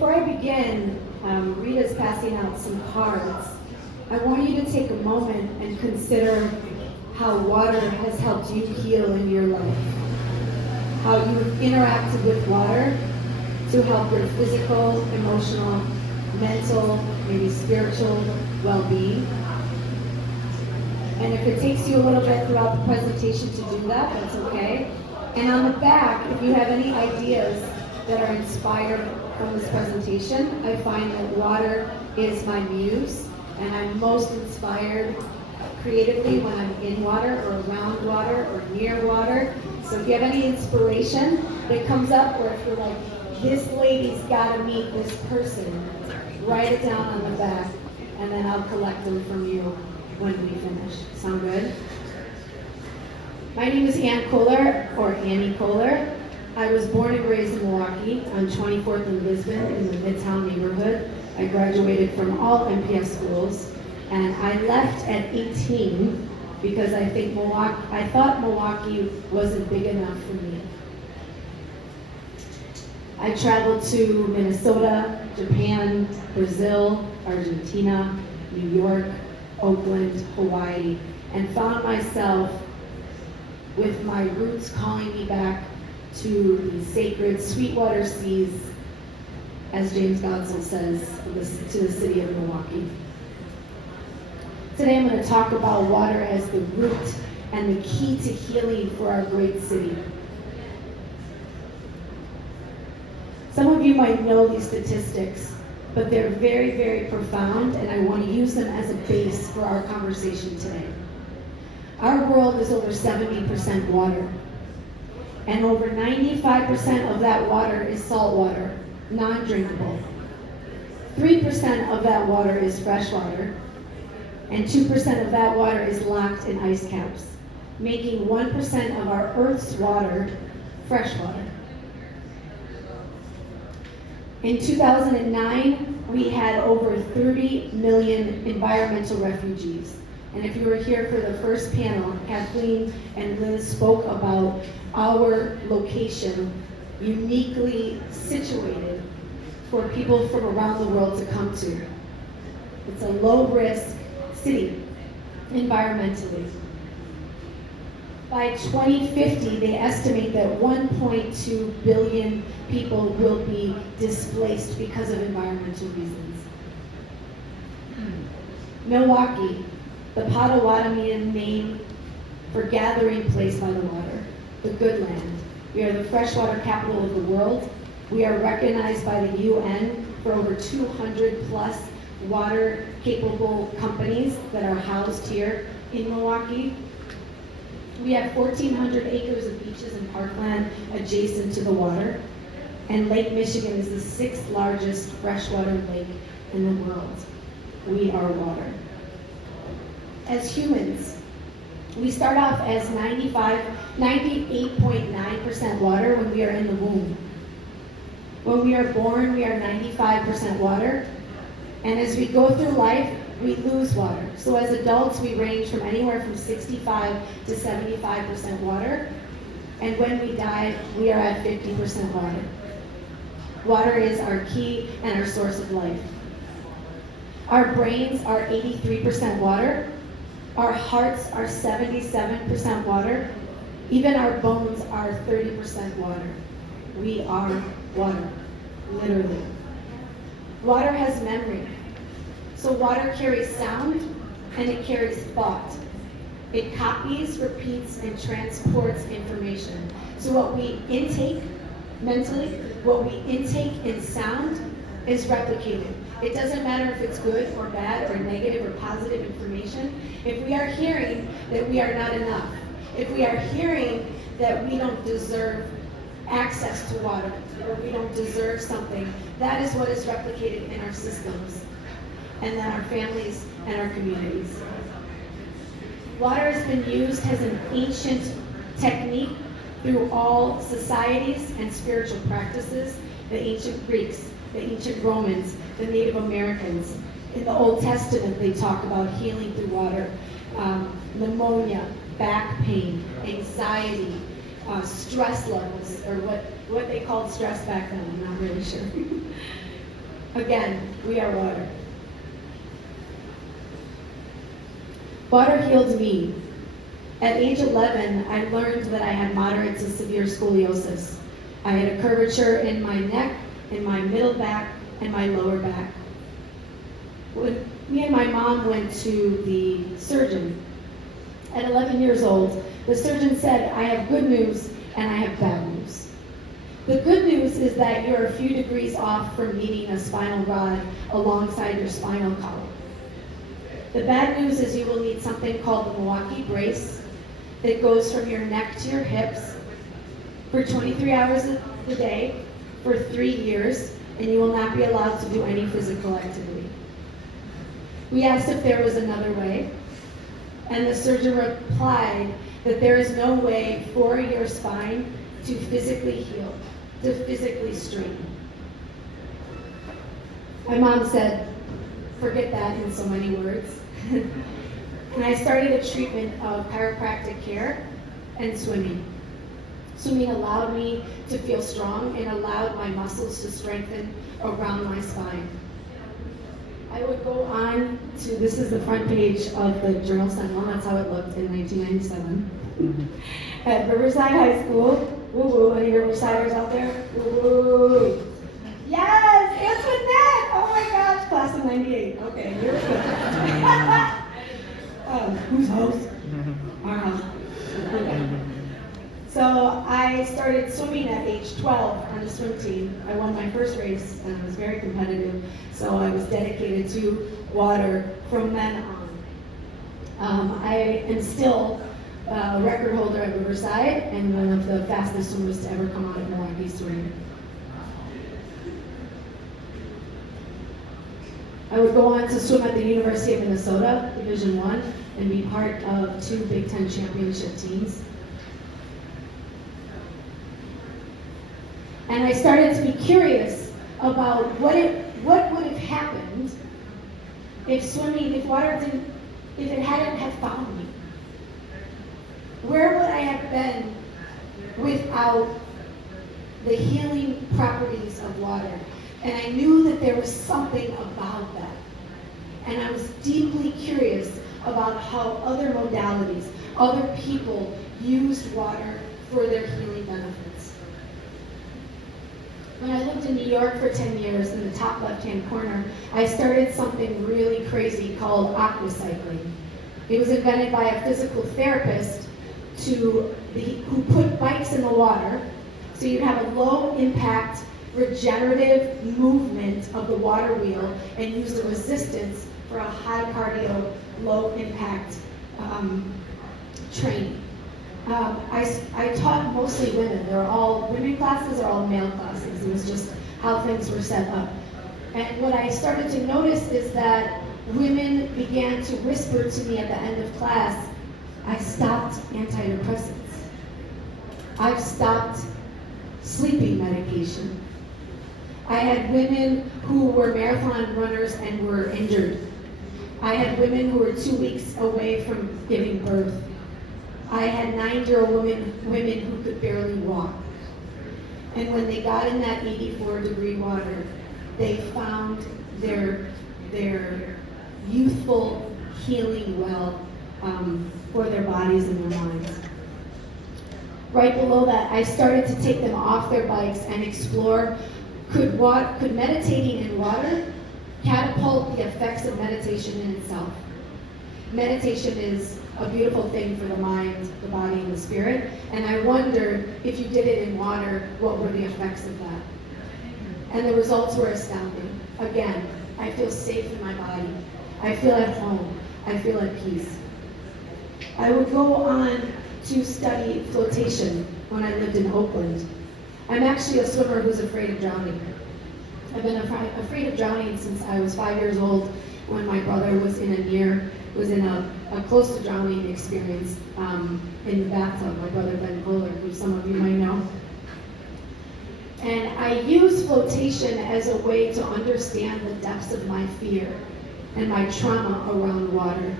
before I begin, Rita's passing out some cards. I want you to take a moment and consider how water has helped you heal in your life. How you've interacted with water to help your physical, emotional, mental, maybe spiritual well-being. And if it takes you a little bit throughout the presentation to do that, that's okay. And on the back, if you have any ideas that are inspired from this presentation, I find that water is my muse, and I'm most inspired creatively when I'm in water or around water or near water. So if you have any inspiration that comes up, or if you're like, this lady's gotta meet this person, write it down on the back, and then I'll collect them from you when we finish. Sound good? My name is Koller, or Annie Koller. I was born and raised in Milwaukee on 24th and Lisbon in the Midtown neighborhood. I graduated from all MPS schools, and I left at 18 because I thought Milwaukee wasn't big enough for me. I traveled to Minnesota, Japan, Brazil, Argentina, New York, Oakland, Hawaii, and found myself with my roots calling me back to the sacred Sweetwater Seas, as James Godsell says, to the city of Milwaukee. Today I'm going to talk about water as the root and the key to healing for our great city. Some of you might know these statistics, but they're very, very profound, and I want to use them as a base for our conversation today. Our world is over 70% water, and over 95% of that water is salt water, non-drinkable. 3% of that water is fresh water, and 2% of that water is locked in ice caps, making 1% of our Earth's water fresh water. In 2009, we had over 30 million environmental refugees. And if you were here for the first panel, Kathleen and Liz spoke about our location uniquely situated for people from around the world to come to. It's a low-risk city, environmentally. By 2050, they estimate that 1.2 billion people will be displaced because of environmental reasons. Milwaukee, the Potawatomi name for gathering place by the water, the good land. We are the freshwater capital of the world. We are recognized by the UN for over 200 plus water-capable companies that are housed here in Milwaukee. We have 1,400 acres of beaches and parkland adjacent to the water, and Lake Michigan is the 6th largest freshwater lake in the world. We are water. As humans, we start off as 98.9% water when we are in the womb. When we are born, we are 95% water, and as we go through life, we lose water. So as adults, we range from anywhere from 65 to 75% water. And when we die, we are at 50% water. Water is our key and our source of life. Our brains are 83% water. Our hearts are 77% water. Even our bones are 30% water. We are water, literally. Water has memory. So water carries sound, and it carries thought. It copies, repeats, and transports information. So what we intake mentally, what we intake in sound is replicated. It doesn't matter if it's good or bad or negative or positive information. If we are hearing that we are not enough, if we are hearing that we don't deserve access to water, or we don't deserve something, that is what is replicated in our systems, and then our families and our communities. Water has been used as an ancient technique through all societies and spiritual practices. The ancient Greeks, the ancient Romans, the Native Americans. In the Old Testament, they talk about healing through water, pneumonia, back pain, anxiety, stress levels, or what they called stress back then, I'm not really sure. Again, we are water. Water healed me. At age 11, I learned that I had moderate to severe scoliosis. I had a curvature in my neck, in my middle back, and my lower back. When me and my mom went to the surgeon at 11 years old, the surgeon said, I have good news and I have bad news. The good news is that you're a few degrees off from needing a spinal rod alongside your spinal column. The bad news is you will need something called the Milwaukee brace that goes from your neck to your hips for 23 hours a day for 3 years, and you will not be allowed to do any physical activity. We asked if there was another way, and the surgeon replied that there is no way for your spine to physically heal, to physically straighten. My mom said, forget that in so many words. And I started a treatment of chiropractic care and swimming. Swimming allowed me to feel strong and allowed my muscles to strengthen around my spine. I would go on to, this is the front page of the Journal Sentinel, that's how it looked in 1997. At Riverside High School, woo-woo, any Riversiders out there? Woo-woo. Yes, Antoinette! Oh my gosh, class of 98. Okay, here we go. Whose house? Our house. Okay. So I started swimming at age 12 on the swim team. I won my first race and I was very competitive, so I was dedicated to water from then on. I am still a record holder at Riverside and one of the fastest swimmers to ever come out of Milwaukee swimming. I would go on to swim at the University of Minnesota, Division I, and be part of 2 Big Ten championship teams. And I started to be curious about what would have happened if swimming, if it hadn't have found me. Where would I have been without the healing properties of water? And I knew that there was something about that. And I was deeply curious about how other modalities, other people used water for their healing benefits. When I lived in New York for 10 years, in the top left-hand corner, I started something really crazy called aquacycling. It was invented by a physical therapist who put bikes in the water, so you'd have a low-impact, regenerative movement of the water wheel and use the resistance for a high cardio, low impact training. I taught mostly women. They're all women classes or all male classes. It was just how things were set up. And what I started to notice is that women began to whisper to me at the end of class, I stopped antidepressants. I've stopped sleeping medication. I had women who were marathon runners and were injured. I had women who were 2 weeks away from giving birth. I had 9-year-old women who could barely walk. And when they got in that 84-degree water, they found their youthful healing well for their bodies and their minds. Right below that, I started to take them off their bikes and explore, could meditating in water catapult the effects of meditation in itself? Meditation is a beautiful thing for the mind, the body, and the spirit, and I wondered if you did it in water, what were the effects of that? And the results were astounding. Again, I feel safe in my body. I feel at home. I feel at peace. I would go on to study flotation when I lived in Oakland. I'm actually a swimmer who's afraid of drowning. I've been afraid of drowning since I was 5 years old, when my brother was in a close to drowning experience in the bathtub. My brother Koller, who some of you might know. And I use flotation as a way to understand the depths of my fear and my trauma around water.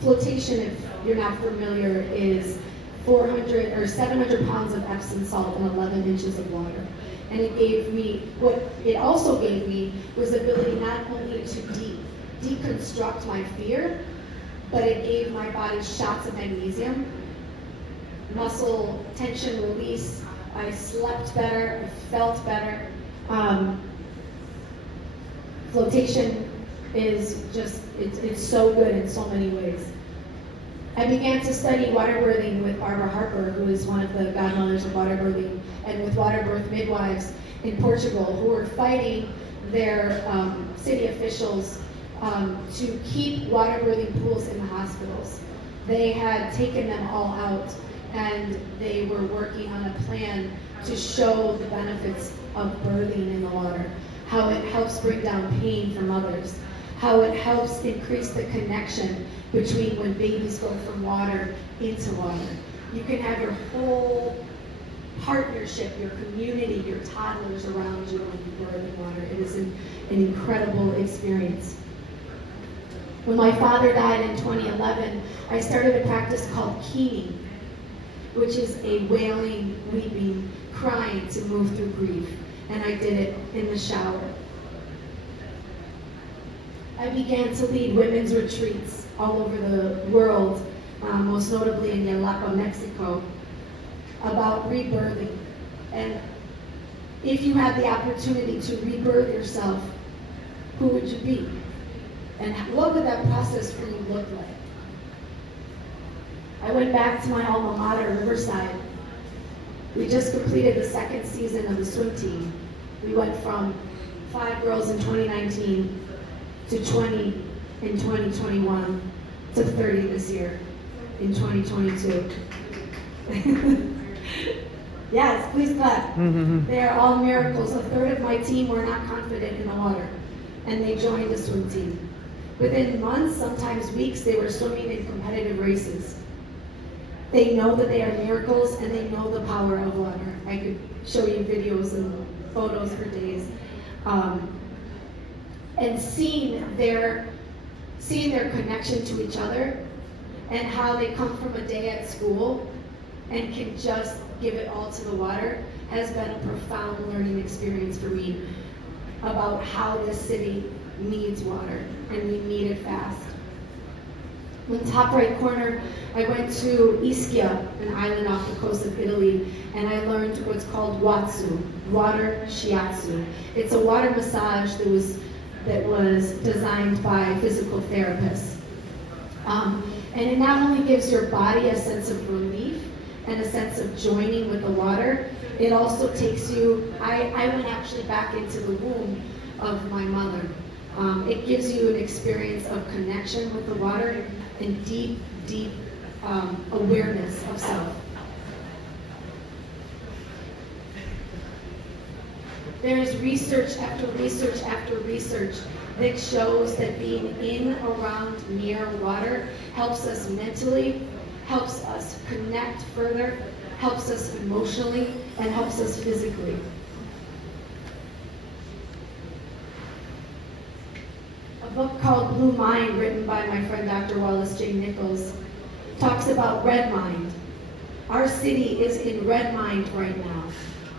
Flotation, if you're not familiar, is 400 or 700 pounds of Epsom salt and 11 inches of water. And it gave me, what it also gave me was the ability not only to deconstruct my fear, but it gave my body shots of magnesium, muscle tension release. I slept better, I felt better. Flotation is just, it's so good in so many ways. I began to study water birthing with Barbara Harper, who is one of the godmothers of water birthing, and with water birth midwives in Portugal, who were fighting their city officials to keep water birthing pools in the hospitals. They had taken them all out, and they were working on a plan to show the benefits of birthing in the water, how it helps bring down pain for mothers, how it helps increase the connection between when babies go from water into water. You can have your whole partnership, your community, your toddlers around you when you birth in water. It is an incredible experience. When my father died in 2011, I started a practice called keening, which is a wailing, weeping, crying to move through grief. And I did it in the shower. I began to lead women's retreats all over the world, most notably in Yalapa, Mexico, about rebirthing. And if you had the opportunity to rebirth yourself, who would you be? And what would that process for you look like? I went back to my alma mater, Riverside. We just completed the second season of the swim team. We went from 5 girls in 2019 to 20 in 2021 to 30 this year in 2022. Yes, please clap. They are all miracles. A third of my team were not confident in the water, and they joined the swim team. Within months, sometimes weeks, they were swimming in competitive races. They know that they are miracles, and they know the power of water. I could show you videos and photos for days. And seeing their connection to each other, and how they come from a day at school and can just give it all to the water, has been a profound learning experience for me about how this city needs water, and we need it fast. In the top right corner, I went to Ischia, an island off the coast of Italy, and I learned what's called Watsu, water shiatsu. It's a water massage that was designed by physical therapists. And it not only gives your body a sense of relief and a sense of joining with the water, it also takes you, I went actually back into the womb of my mother. It gives you an experience of connection with the water and deep, deep awareness of self. There is research after research after research that shows that being in, around, near water helps us mentally, helps us connect further, helps us emotionally, and helps us physically. A book called Blue Mind, written by my friend Dr. Wallace J. Nichols, talks about red mind. Our city is in red mind right now.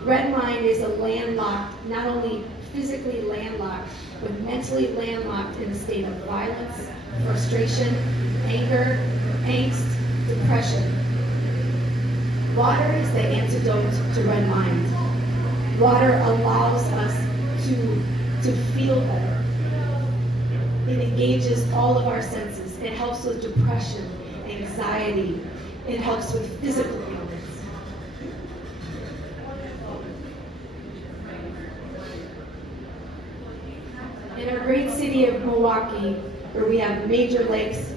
Red mind is a landlocked, not only physically landlocked, but mentally landlocked in a state of violence, frustration, anger, angst, depression. Water is the antidote to red mind. Water allows us to feel better. It engages all of our senses. It helps with depression, anxiety. It helps with physical illness. In our great city of Milwaukee, where we have major lakes,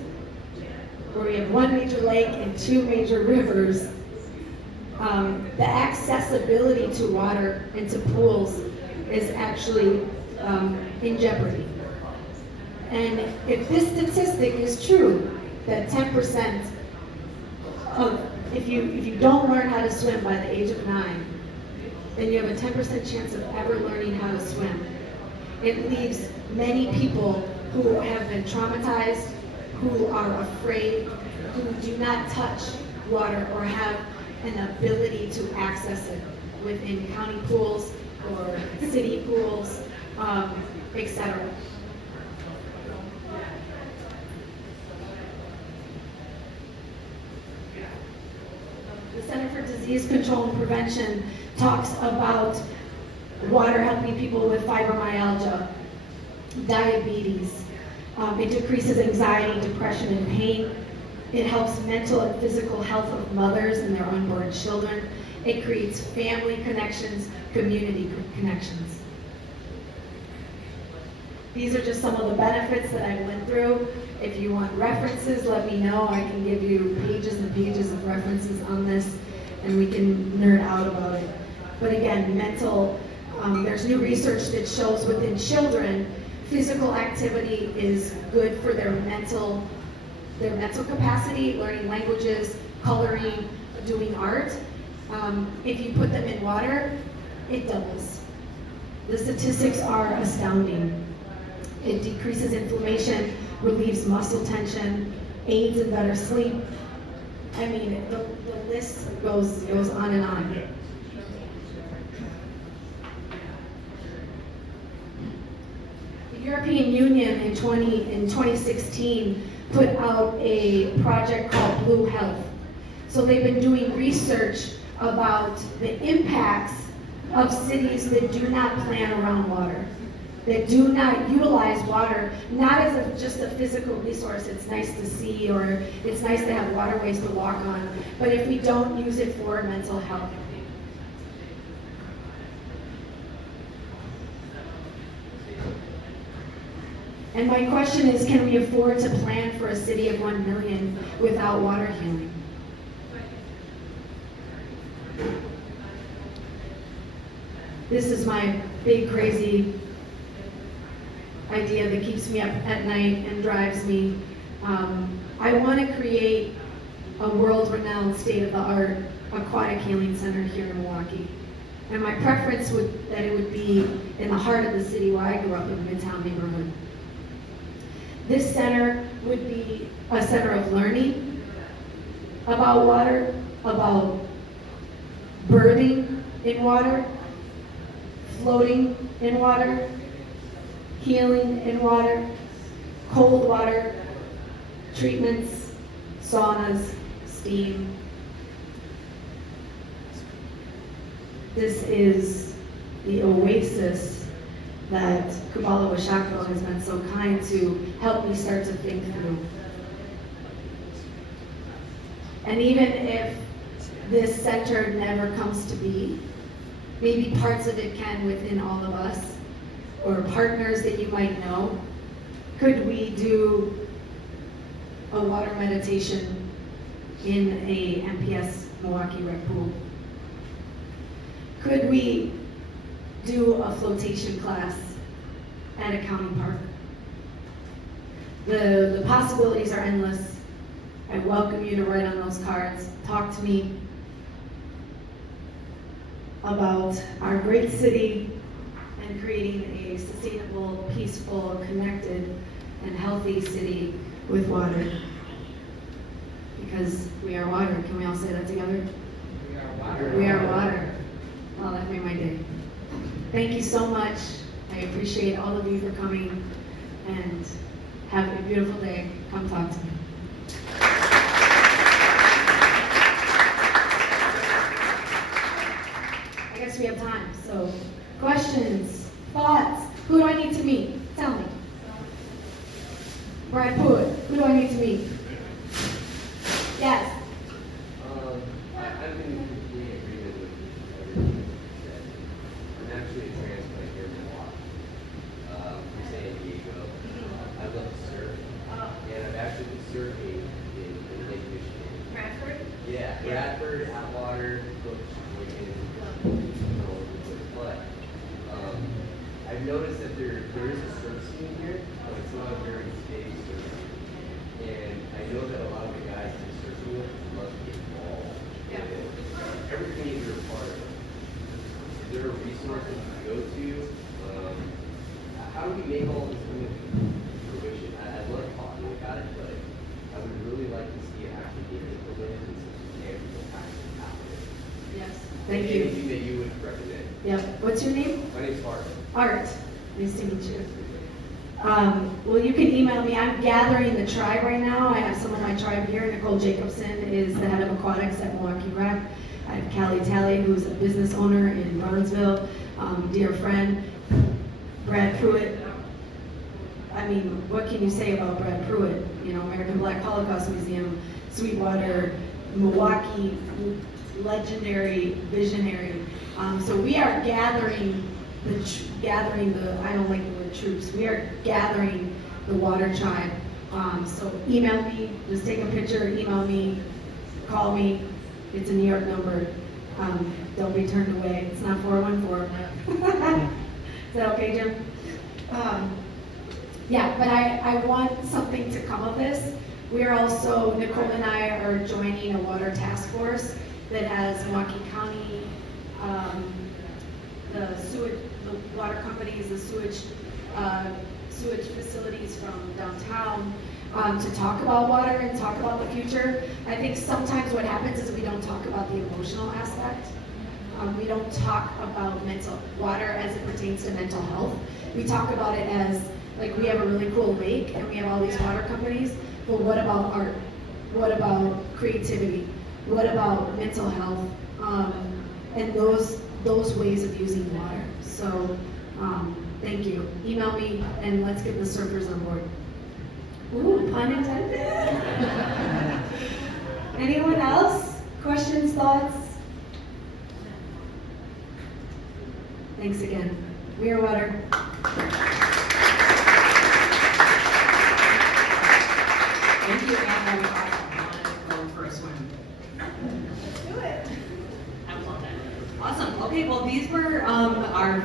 where we have 1 major lake and 2 major rivers, the accessibility to water and to pools is actually in jeopardy. And if this statistic is true, that 10% of, if you don't learn how to swim by the age of 9, then you have a 10% chance of ever learning how to swim. It leaves many people who have been traumatized, who are afraid, who do not touch water or have an ability to access it within county pools or city pools, etc. The Center for Disease Control and Prevention talks about water helping people with fibromyalgia, diabetes. It decreases anxiety, depression, and pain. It helps mental and physical health of mothers and their unborn children. It creates family connections, community connections. These are just some of the benefits that I went through. If you want references, let me know. I can give you pages and pages of references on this, and we can nerd out about it. But again, there's new research that shows within children, physical activity is good for their mental capacity, learning languages, coloring, doing art. If you put them in water, it doubles. The statistics are astounding. It decreases inflammation, relieves muscle tension, aids in better sleep. I mean, the list goes on and on. The European Union in 2016 put out a project called Blue Health. So they've been doing research about the impacts of cities that do not plan around water, that do not utilize water, not as just a physical resource it's nice to see or it's nice to have waterways to walk on, but if we don't use it for mental health. And my question is, can we afford to plan for a city of 1 million without water healing? This is my big crazy idea that keeps me up at night and drives me. I want to create a world-renowned, state-of-the-art aquatic healing center here in Milwaukee. And my preference that it would be in the heart of the city where I grew up in the Midtown neighborhood. This center would be a center of learning about water, about birthing in water, floating in water, healing in water, cold water, treatments, saunas, steam. This is the oasis that Kubala Washako has been so kind to help me start to think through. And even if this center never comes to be, maybe parts of it can within all of us, or partners that you might know. Could we do a water meditation in a MPS Milwaukee rec pool? Could we do a flotation class at a county park? The possibilities are endless. I welcome you to write on those cards. Talk to me about our great city and creating a sustainable, peaceful, connected, and healthy city with water. Because we are water. Can we all say that together? We are water. We are water. Well, that made my day. Thank you so much. I appreciate all of you for coming, and have a beautiful day. Come talk to me. I guess we have time, so questions, thoughts. Who do I need to meet? Tell me. Brad Pruitt, who do I need to meet? Yes. I'm in complete agreement with everything you said. I'm actually a transplant here in Milwaukee, from San Diego. I love to surf, and I've actually been surfing in Lake Michigan. Bradford? Yeah, Bradford, Atwater, Cook, Wigan, all over the place. But I've noticed that there is a surf scene here, but it's not a very steady surf scene. And I know that a lot of the guys I'm surfing with love to get involved. Yeah. And every community you're a part of. Is there a resource that you can go to? How do we make all this come into fruition? I love talking about it, but I would really like to see it actually get implemented in such a tangible, practical pathway. Yes. Thank you. Anything that you would recommend? Yep. What's your name? My name's Art. Art. Nice to meet you. Well, you can email me. I'm gathering the tribe right now. I have some of my tribe here. Nicole Jacobson is the head of aquatics at Milwaukee Rec. I have Callie Talley, who's a business owner in Burnsville, dear friend. Brad Pruitt. I mean, what can you say about Brad Pruitt? You know, American Black Holocaust Museum, Sweetwater, Milwaukee, legendary visionary. So we are gathering the, I don't like the word troops, we are gathering the water tribe. So email me, just take a picture, email me, call me. It's a New York number. Don't be turned away. It's not 414. Is that okay, Jim? Yeah, but I want something to come of this. We are also, Nicole and I are joining a water task force that has Milwaukee County, the water companies, the sewage facilities from downtown, to talk about water and talk about the future. I think sometimes what happens is we don't talk about the emotional aspect. We don't talk about water as it pertains to mental health. We talk about it as, like, we have a really cool lake and we have all these water companies, but what about art? What about creativity? What about mental health? And those ways of using water. So, thank you. Email me and let's get the surfers on board. Ooh, pun intended. Anyone else? Questions, thoughts? Thanks again. We are water. Thank you, Anna. I want to go for a swim. Let's do it. I love that. Awesome. Okay, well, these were our